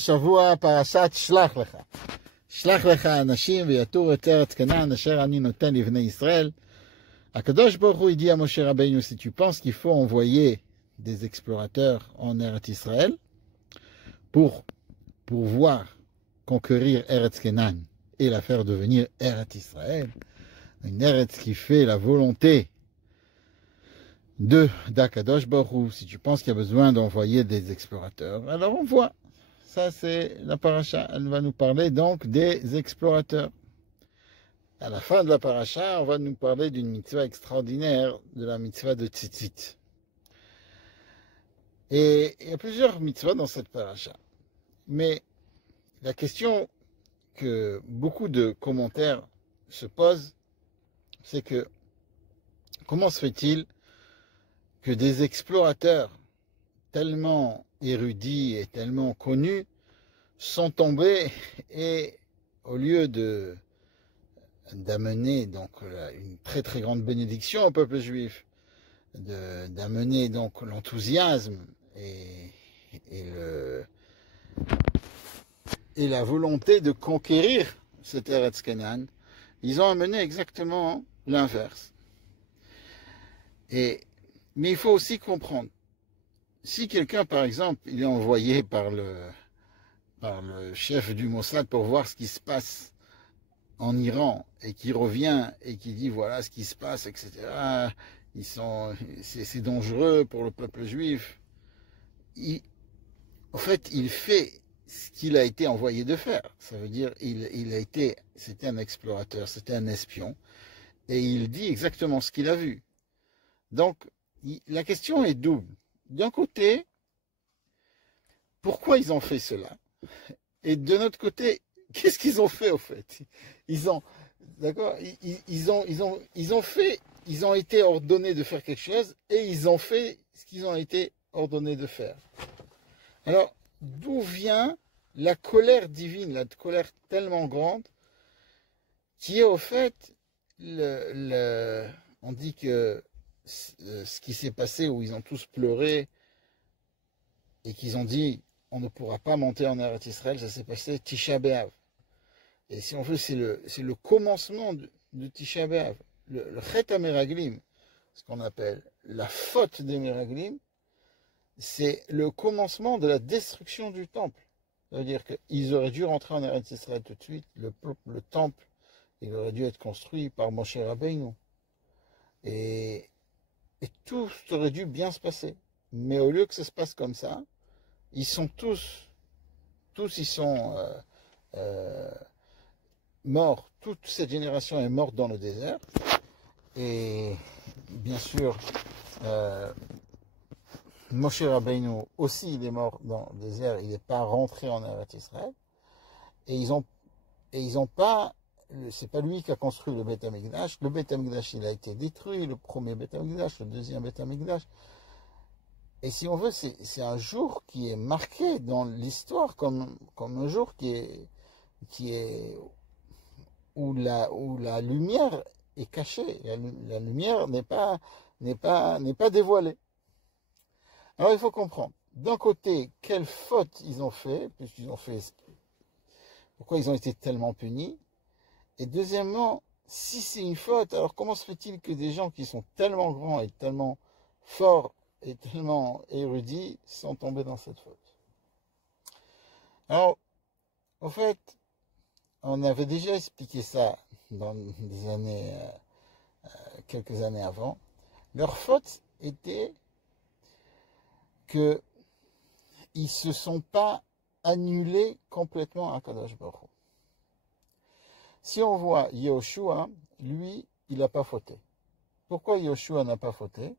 שבוע פרשת שלח לך. שלח לך אנשים ויתורו את ארץ כנען אשר אני נותן לבני ישראל. Akadosh Baruch Hu dit à Moshe Rabbeinu, si tu penses qu'il faut envoyer des explorateurs en Eretz Israël pour pouvoir conquérir Eretz Kenan et la faire devenir Eretz Israël, une Eretz qui fait la volonté d'Akadosh Baruch Hu, si tu penses qu'il y a besoin d'envoyer des explorateurs, alors on voit. Ça, c'est la paracha. Elle va nous parler donc des explorateurs. À la fin de la paracha, on va nous parler d'une mitzvah extraordinaire, de la mitzvah de tzitzit. Et il y a plusieurs mitzvahs dans cette paracha. Mais la question que beaucoup de commentaires se posent, c'est que comment se fait-il que des explorateurs tellement érudits et tellement connus sont tombés et au lieu d'amener donc une très très grande bénédiction au peuple juif, d'amener donc l'enthousiasme et la volonté de conquérir cette Eretz Kenan, ils ont amené exactement l'inverse. Mais il faut aussi comprendre, si quelqu'un par exemple il est envoyé par le chef du Mossad pour voir ce qui se passe en Iran et qui revient et qui dit voilà ce qui se passe, etc. C'est dangereux pour le peuple juif. En fait, il fait ce qu'il a été envoyé de faire. Ça veut dire c'était un explorateur, c'était un espion, et il dit exactement ce qu'il a vu. Donc, la question est double. D'un côté, pourquoi ils ont fait cela? Et de notre côté, qu'est-ce qu'ils ont fait au fait? Ils ont été ordonnés de faire quelque chose et ils ont fait ce qu'ils ont été ordonnés de faire. Alors, d'où vient la colère divine, la colère tellement grande, qui est au fait, on dit que ce qui s'est passé où ils ont tous pleuré et qu'ils ont dit on ne pourra pas monter en Eretz Israël, ça s'est passé Tisha B'Av. Et si on veut, c'est le commencement de Tisha B'Av, le Chet HaMeraglim, ce qu'on appelle la faute des Meraglim, c'est le commencement de la destruction du temple. Ça veut dire qu'ils auraient dû rentrer en Eretz Israël tout de suite, le temple, il aurait dû être construit par Moshe Rabbeinu. Et tout aurait dû bien se passer. Mais au lieu que ça se passe comme ça, ils sont tous ils sont morts. Toute cette génération est morte dans le désert. Et bien sûr, Moshe Rabbeinu aussi, il est mort dans le désert. Il n'est pas rentré en Eretz Israël. Et ils ont pas, c'est pas lui qui a construit le Beth Amikdash. Le Beth Amikdash, il a été détruit. Le premier Beth Amikdash, le deuxième Beth Amikdash. Et si on veut, c'est un jour qui est marqué dans l'histoire comme un jour où la lumière est cachée. La lumière n'est pas dévoilée. Alors il faut comprendre. D'un côté, quelle faute ils ont fait, pourquoi ils ont été tellement punis. Et deuxièmement, si c'est une faute, alors comment se fait-il que des gens qui sont tellement grands et tellement forts et tellement érudits sont tombés dans cette faute? Alors, en fait, on avait déjà expliqué ça dans des années, quelques années avant. Leur faute était qu'ils ne se sont pas annulés complètement à Kadosh Baruch Hu. Si on voit Yehoshua, lui, il n'a pas fauté. Pourquoi Yehoshua n'a pas fauté?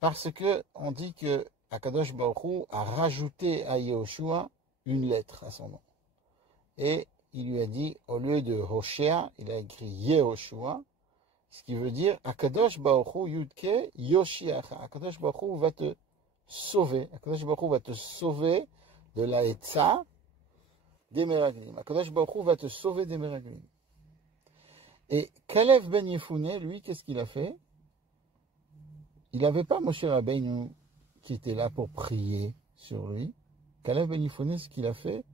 Parce que on dit que Akadosh Baruch Hu a rajouté à Yehoshua une lettre à son nom. Et il lui a dit, au lieu de Hoshea, il a écrit Yehoshua, ce qui veut dire Akadosh Baruch Hu Yudke Yoshiacha. Akadosh Baruch Hu va te sauver. Akadosh Baruch Hu va te sauver de la Etza des Meraglim. Akadosh Baruch Hu va te sauver des Meraglim. Et Kalev ben Yefune, lui, qu'est-ce qu'il a fait? Il n'avait pas Moshe Rabbeinu qui était là pour prier sur lui. Kalev Ben Yefoné, ce qu'il a fait,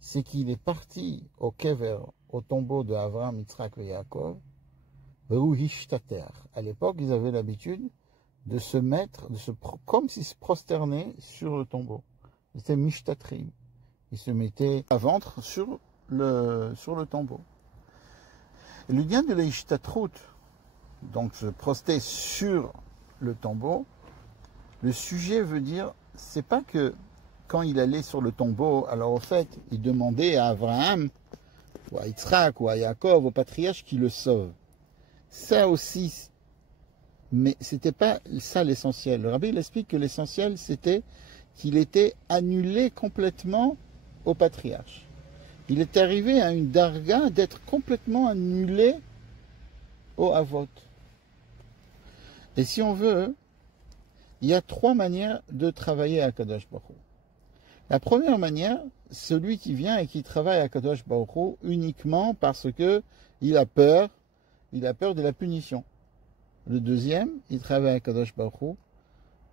c'est qu'il est parti au kever, au tombeau de Avraham, Yitzhak et Yaakov, à l'époque, ils avaient l'habitude de se mettre, comme s'ils se prosternaient sur le tombeau. C'était mishtatrim. Ils se mettaient à ventre sur le tombeau. Et le lien de l'ishtatrout, donc se proster sur le tombeau, le sujet veut dire, c'est pas que quand il allait sur le tombeau, alors au fait, il demandait à Abraham, ou à Yitzhak, ou à Yaakov, au patriarche, qui le sauve. Ça aussi, mais c'était pas ça l'essentiel. Le rabbi il explique que l'essentiel c'était qu'il était annulé complètement au patriarche. Il est arrivé à une darga d'être complètement annulé au avot. Et si on veut, il y a 3 manières de travailler à Kadosh Baruch Hu. La première manière, celui qui vient et qui travaille à Kadosh Baruch Hu uniquement parce que il a peur de la punition. Le deuxième, il travaille à Kadosh Baruch Hu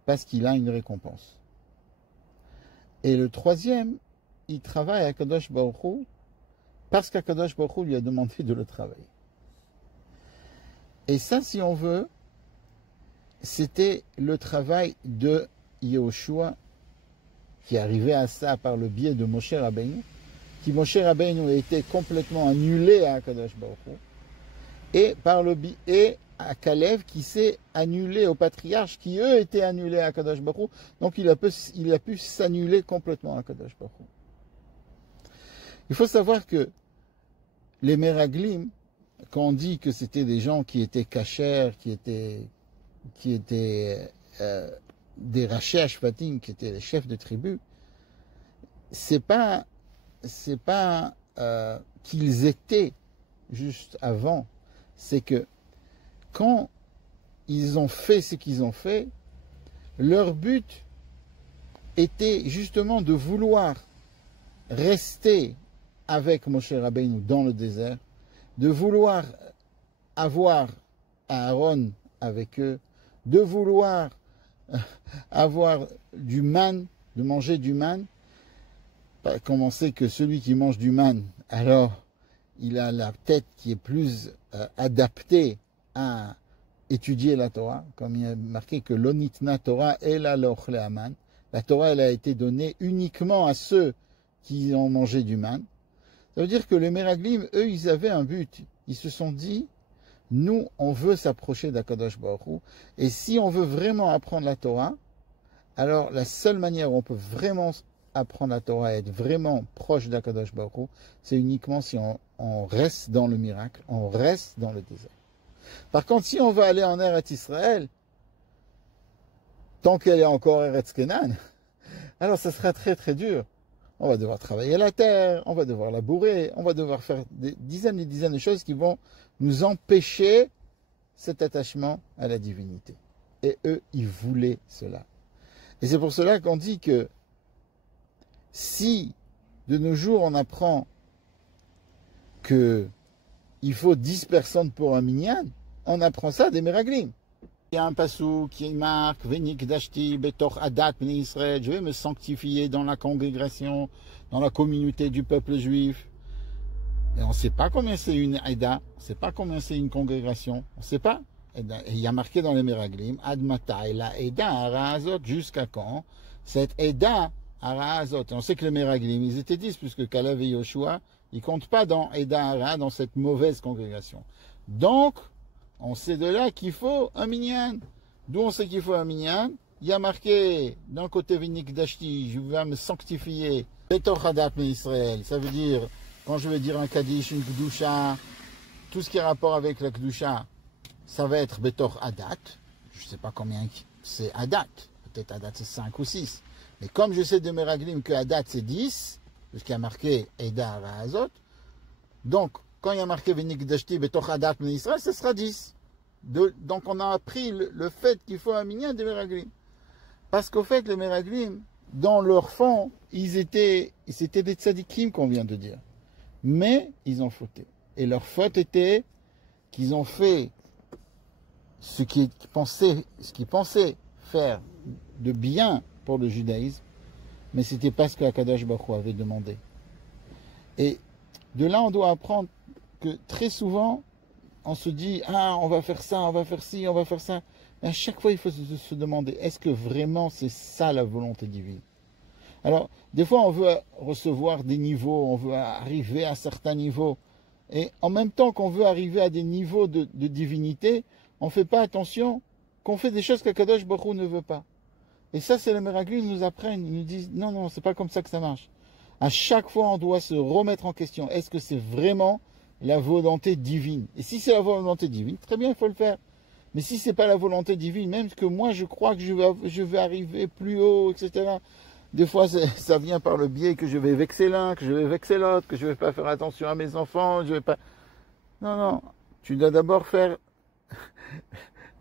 parce qu'il a une récompense. Et le troisième, il travaille à Kadosh Baruch Hu parce qu'Akadosh Baruch Hu lui a demandé de le travailler. Et ça, si on veut, c'était le travail de Yehoshua qui arrivait à ça par le biais de Moshe Rabbeinu, qui Moshe Rabbeinu a été complètement annulé à Akadosh Baruch Hu, et à Kalev qui s'est annulé aux patriarches qui eux étaient annulés à Akadosh Baruch Hu, donc il a pu s'annuler complètement à Akadosh Baruch Hu. Il faut savoir que les Meraglim, quand on dit que c'était des gens qui étaient cachers, qui étaient des rachés Ashvatim, qui étaient les chefs de tribu, c'est pas qu'ils étaient juste avant, c'est que quand ils ont fait ce qu'ils ont fait, leur but était justement de vouloir rester avec Moshe Rabbeinu dans le désert, de vouloir avoir Aaron avec eux, de vouloir avoir du man, de manger du man. Comme on sait que celui qui mange du man, alors il a la tête qui est plus adaptée à étudier la Torah, comme il y a marqué que l'onitna Torah est la lochle aman. La Torah, elle a été donnée uniquement à ceux qui ont mangé du man. Ça veut dire que les Meraglim, eux, ils avaient un but. Ils se sont dit, nous, on veut s'approcher d'Akadosh Baruch Hu, et si on veut vraiment apprendre la Torah, alors la seule manière où on peut vraiment apprendre la Torah et être vraiment proche d'Akadosh Baruch Hu, c'est uniquement si on reste dans le miracle, on reste dans le désert. Par contre, si on veut aller en Eretz Israël, tant qu'elle est encore Eretz Kenan, alors ça sera très très dur. On va devoir travailler la terre, on va devoir labourer, on va devoir faire des dizaines et des dizaines de choses qui vont nous empêcher cet attachement à la divinité. Et eux, ils voulaient cela. Et c'est pour cela qu'on dit que si de nos jours on apprend qu'il faut 10 personnes pour un minyan, on apprend ça des Meraglim. Il y a un passou qui marque Venik Dashti Betor Adat Bnei Israël, je vais me sanctifier dans la congrégation, dans la communauté du peuple juif. Et on ne sait pas combien c'est une Eda, on ne sait pas combien c'est une congrégation, on ne sait pas. Et il y a marqué dans les Meraglim, Admata et la Eda Araazot, jusqu'à quand cette Eda Araazot. Et on sait que les Meraglim, ils étaient 10, puisque Kalev et Yoshua, ils ne comptent pas dans Eda Ara, dans cette mauvaise congrégation. Donc, on sait de là qu'il faut un minyan. D'où on sait qu'il faut un minyan? Il y a marqué d'un côté Vinik Dashti, je vais me sanctifier. Betor Hadat Ben Israël, ça veut dire, quand je vais dire un Kaddish, une Kedusha, tout ce qui a rapport avec la Kedusha, ça va être Betor Hadat. Je ne sais pas combien c'est Hadat. Peut-être Hadat c'est 5 ou 6. Mais comme je sais de Meraglim que Hadat c'est 10, puisqu'il y a marqué Eda Razot, donc, quand il y a marqué Venik Dashti Betoch Hadat Ben Israël, ce sera 10. Donc on a appris le fait qu'il faut un minyan des Meraglim. Parce qu'au fait, les Meraglim, dans leur fond, c'était des tzadikim qu'on vient de dire. Mais ils ont fauté. Et leur faute était qu'ils ont fait ce qu'ils pensaient faire de bien pour le judaïsme. mais ce n'était pas ce que Akadosh Baruch Hu avait demandé. Et de là, on doit apprendre que très souvent, on se dit, ah, on va faire ça, on va faire ci, on va faire ça. Mais à chaque fois, il faut se demander, est-ce que vraiment c'est ça la volonté divine? Alors, des fois, on veut recevoir des niveaux, on veut arriver à certains niveaux. Et en même temps qu'on veut arriver à des niveaux de divinité, on ne fait pas attention qu'on fait des choses qu'Akadosh Baruch Hu ne veut pas. Et ça, c'est les miracles, ils nous apprennent, ils nous disent, non, non, c'est pas comme ça que ça marche. À chaque fois, on doit se remettre en question. Est-ce que c'est vraiment la volonté divine? Et si c'est la volonté divine, très bien, il faut le faire. Mais si c'est pas la volonté divine, même que moi, je crois que je vais arriver plus haut, etc. Des fois, ça vient par le biais que je vais vexer l'un, que je vais vexer l'autre, que je vais pas faire attention à mes enfants, je vais pas... Non, non. Tu dois d'abord faire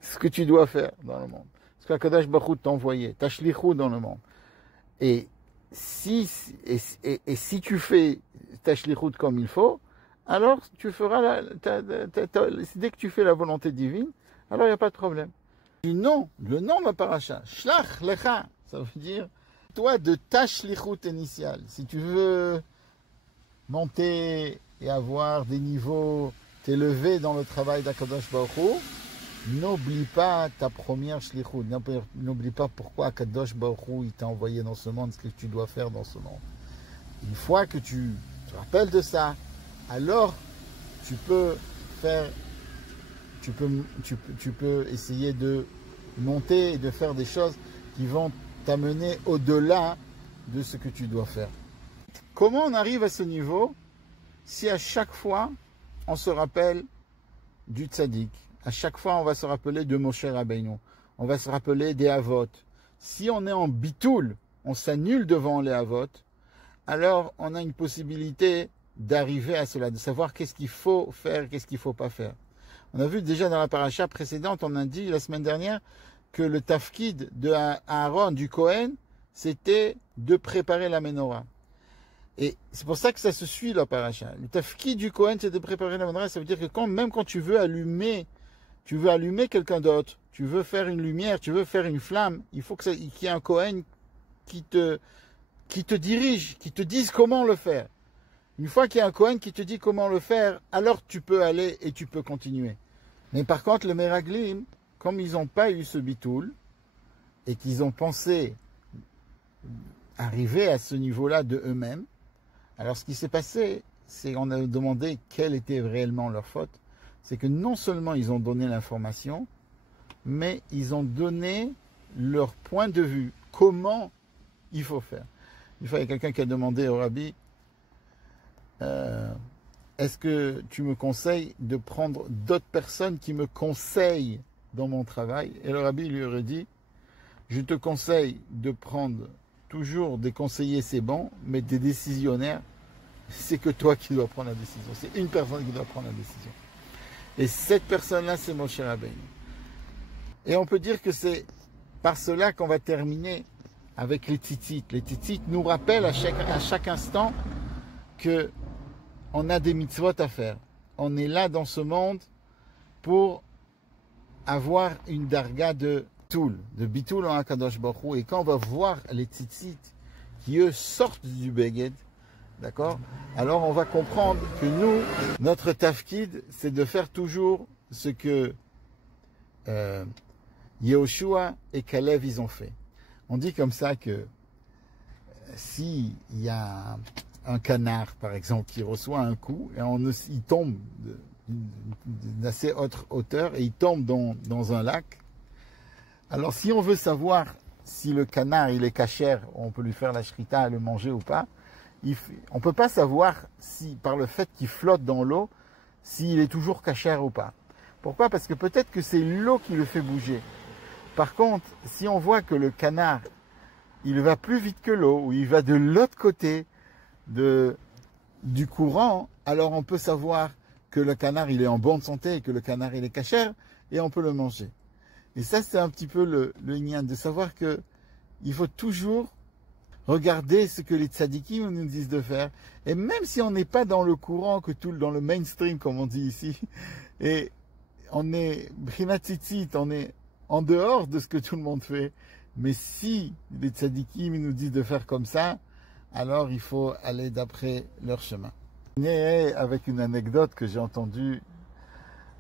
ce que tu dois faire dans le monde. Ce qu'Akadosh Baruch Hu t'a envoyé, ta shlichut dans le monde. Et si tu fais ta shlichut comme il faut, alors tu feras dès que tu fais la volonté divine, alors il n'y a pas de problème. Le nom de ma paracha, shlach lecha, ça veut dire toi de ta shlichut initiale. Si tu veux monter et avoir des niveaux, t'élever dans le travail d'Akadosh Baruch Hu, n'oublie pas ta première shlichut. N'oublie pas pourquoi Akadosh Baruch Hu il t'a envoyé dans ce monde, ce que tu dois faire dans ce monde. Une fois que tu te rappelles de ça, alors tu peux essayer de monter et de faire des choses qui vont t'amener au-delà de ce que tu dois faire. Comment on arrive à ce niveau si à chaque fois on se rappelle du tzaddik? À chaque fois, on va se rappeler de Moshe Rabbeinu. On va se rappeler des Avot. Si on est en bitoul, on s'annule devant les Avot, alors on a une possibilité d'arriver à cela, de savoir qu'est-ce qu'il faut faire, qu'est-ce qu'il ne faut pas faire. On a vu déjà dans la paracha précédente, on a dit la semaine dernière que le tafkid de Aaron, du Kohen, c'était de préparer la menorah. Et c'est pour ça que ça se suit la paracha. Le tafkid du Kohen, c'est de préparer la menorah. Ça veut dire que même quand tu veux allumer quelqu'un d'autre, tu veux faire une lumière, tu veux faire une flamme, il faut qu'il y ait un Kohen qui te dirige, qui te dise comment le faire. Une fois qu'il y a un Kohen qui te dit comment le faire, alors tu peux aller et tu peux continuer. Mais par contre, le Meraglim, comme ils n'ont pas eu ce bitoul, et qu'ils ont pensé arriver à ce niveau-là de eux-mêmes, alors ce qui s'est passé, c'est qu'on a demandé quelle était réellement leur faute. C'est que non seulement ils ont donné l'information, mais ils ont donné leur point de vue, comment il faut faire. Une fois, il y a quelqu'un qui a demandé au rabbi, est-ce que tu me conseilles de prendre d'autres personnes qui me conseillent dans mon travail? Et le rabbi lui aurait dit, je te conseille de prendre toujours des conseillers, c'est bon, mais des décisionnaires, c'est que toi qui dois prendre la décision. C'est une personne qui doit prendre la décision. Et cette personne-là, c'est Moshe Rabbeinu. Et on peut dire que c'est par cela qu'on va terminer avec les tzitzit. Les tzitzit nous rappellent à chaque instant que on a des mitzvot à faire. On est là dans ce monde pour avoir une darga de toul, de bitoul en Akadosh Baruch Hu. Et quand on va voir les tzitzit qui eux sortent du beged, d'accord? Alors on va comprendre que nous, notre tafkid, c'est de faire toujours ce que Yehoshua et Kalev ils ont fait. On dit comme ça que s'il y a un canard, par exemple, qui reçoit un coup, et il tombe d'assez haute hauteur et il tombe dans un lac, alors si on veut savoir si le canard il est cachère, on peut lui faire la shrita, le manger ou pas, on ne peut pas savoir si par le fait qu'il flotte dans l'eau, s'il est toujours cachère ou pas. Pourquoi? Parce que peut-être que c'est l'eau qui le fait bouger. Par contre, si on voit que le canard, il va plus vite que l'eau, ou il va de l'autre côté du courant, alors on peut savoir que le canard, il est en bonne santé et que le canard, il est cachère, et on peut le manger. Et ça, c'est un petit peu le lien de savoir que il faut toujours regarder ce que les tzadikim nous disent de faire. Et même si on n'est pas dans le courant, dans le mainstream, comme on dit ici, et on est brinat tzitzit, on est en dehors de ce que tout le monde fait, Mais si les tzadikim nous disent de faire comme ça, alors il faut aller d'après leur chemin. Avec une anecdote que j'ai entendue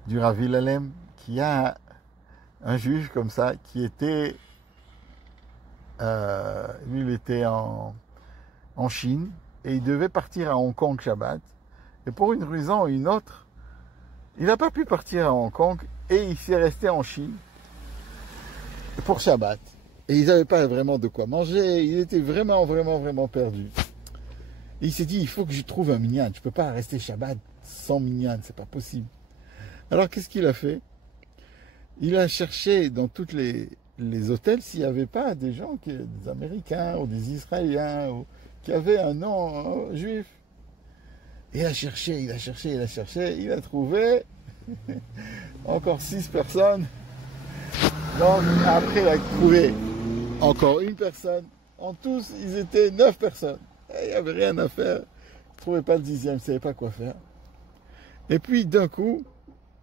du Rav Hillelem, qui a un juge comme ça, qui était, lui il était en Chine, et il devait partir à Hong Kong Shabbat, et pour une raison ou une autre, il n'a pas pu partir à Hong Kong, et il s'est resté en Chine pour Shabbat. Et ils n'avaient pas vraiment de quoi manger, il était vraiment perdu. Et il s'est dit, il faut que je trouve un minyan, je ne peux pas rester Shabbat sans minyan, c'est pas possible. Alors qu'est-ce qu'il a fait? Il a cherché dans tous les hôtels s'il n'y avait pas des gens, des Américains ou des Israéliens, qui avaient un nom juif. Et il a cherché, il a trouvé encore 6 personnes. Donc après il a trouvé encore une personne. En tous, ils étaient 9 personnes. Et il n'y avait rien à faire. Il ne trouvait pas le 10e, il ne savait pas quoi faire. Et puis d'un coup,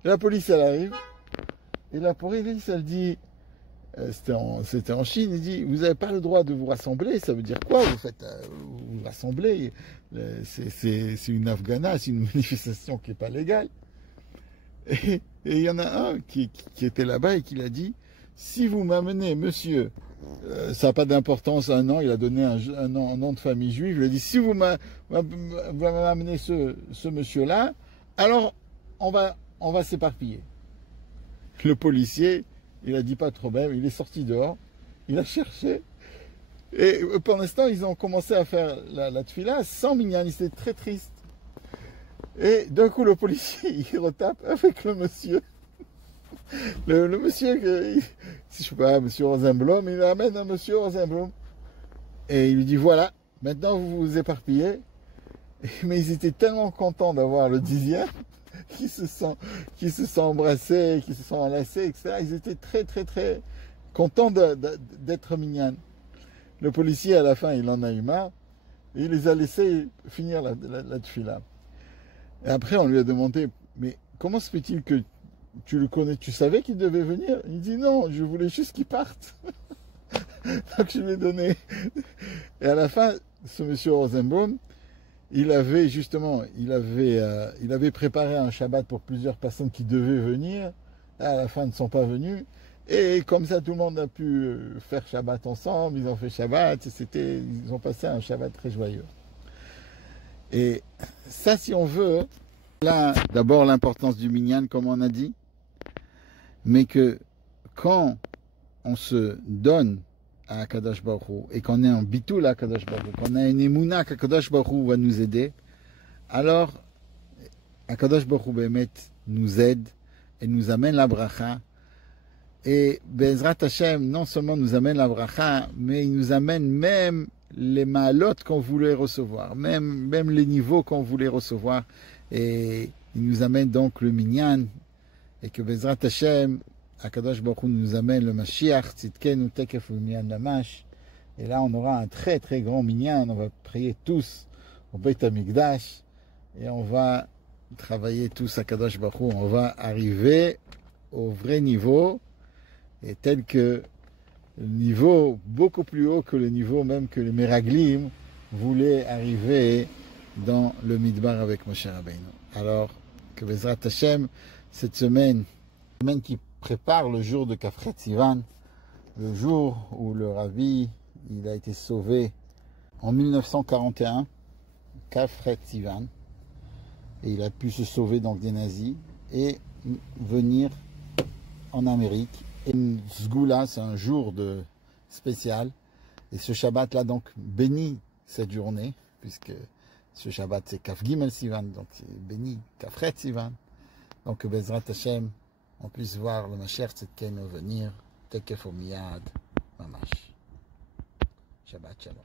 la police elle arrive. Et la police elle dit, c'était en Chine, il dit, vous n'avez pas le droit de vous rassembler. Ça veut dire quoi? Vous faites vous rassembler. C'est une Afghana, c'est une manifestation qui n'est pas légale. Et il y en a un qui était là-bas et qui l'a dit, si vous m'amenez, monsieur, ça n'a pas d'importance, un nom, il a donné un nom de famille juive, il a dit, si vous m'amenez ce monsieur-là, alors on va s'éparpiller. Le policier, il a dit pas de problème, il est sorti dehors, il a cherché, et pour l'instant, ils ont commencé à faire la tfila sans minyan, ils étaient très tristes. Et d'un coup, le policier, il retape avec le monsieur. Le monsieur, si je sais pas, monsieur Rosenblum, il amène un monsieur Rosenblum. Et il lui dit, voilà, maintenant vous vous éparpillez. Mais ils étaient tellement contents d'avoir le 10e qu'ils se sont embrassés, qu'ils se sont enlacés, etc. Ils étaient très contents d'être mignons. Le policier, à la fin, il en a eu marre. Et il les a laissés finir la tfila. Et après, on lui a demandé, mais comment se fait-il que tu le connais, tu savais qu'il devait venir? Il dit non, je voulais juste qu'il parte. Donc je lui ai donné. Et à la fin, ce monsieur Rosenbaum, il avait préparé un Shabbat pour plusieurs personnes qui devaient venir. À la fin, ne sont pas venus. Et comme ça, tout le monde a pu faire Shabbat ensemble. Ils ont fait Shabbat. Ils ont passé un Shabbat très joyeux. Et ça, si on veut, là, d'abord l'importance du minyan, comme on a dit, mais que quand on se donne à Akadosh Baruch Hu et qu'on est en bitoul à Akadosh Baruch Hu, qu'on a une émouna qu'Akadosh Baruch Hu va nous aider, alors Akadosh Baruch Hu Bémet nous aide et nous amène la bracha. Et Bezrat Hashem non seulement nous amène la bracha, mais il nous amène même les ma'alot qu'on voulait recevoir, même les niveaux qu'on voulait recevoir. Et il nous amène donc le minyan, et que Bezrat Hashem, Akadosh Baruch Hu nous amène le Mashiach, Tzidkenu Tekef Minyan Mamash. Et là, on aura un très grand minyan. On va prier tous au Beit HaMikdash, et on va travailler tous à Akadosh Baruch Hu. On va arriver au vrai niveau, et tel que le niveau beaucoup plus haut que le niveau même que les Meraglim voulaient arriver dans le Midbar avec Moshe Rabbeinu. Alors, que Bezrat Hashem, cette semaine qui prépare le jour de Kafret Sivan, le jour où le Rabbi, il a été sauvé en 1941, Kafret Sivan, et il a pu se sauver donc des nazis et venir en Amérique. Et Sgoula, c'est un jour spécial. Et ce Shabbat-là, donc, bénit cette journée, puisque ce Shabbat, c'est Kaf Gimel Sivan, donc c'est béni Kafret Sivan. Donc, Bezrat Hashem, on puisse voir le Mashiach Tzidkenu venir, Tekef Miyad Mamash. Shabbat Shalom.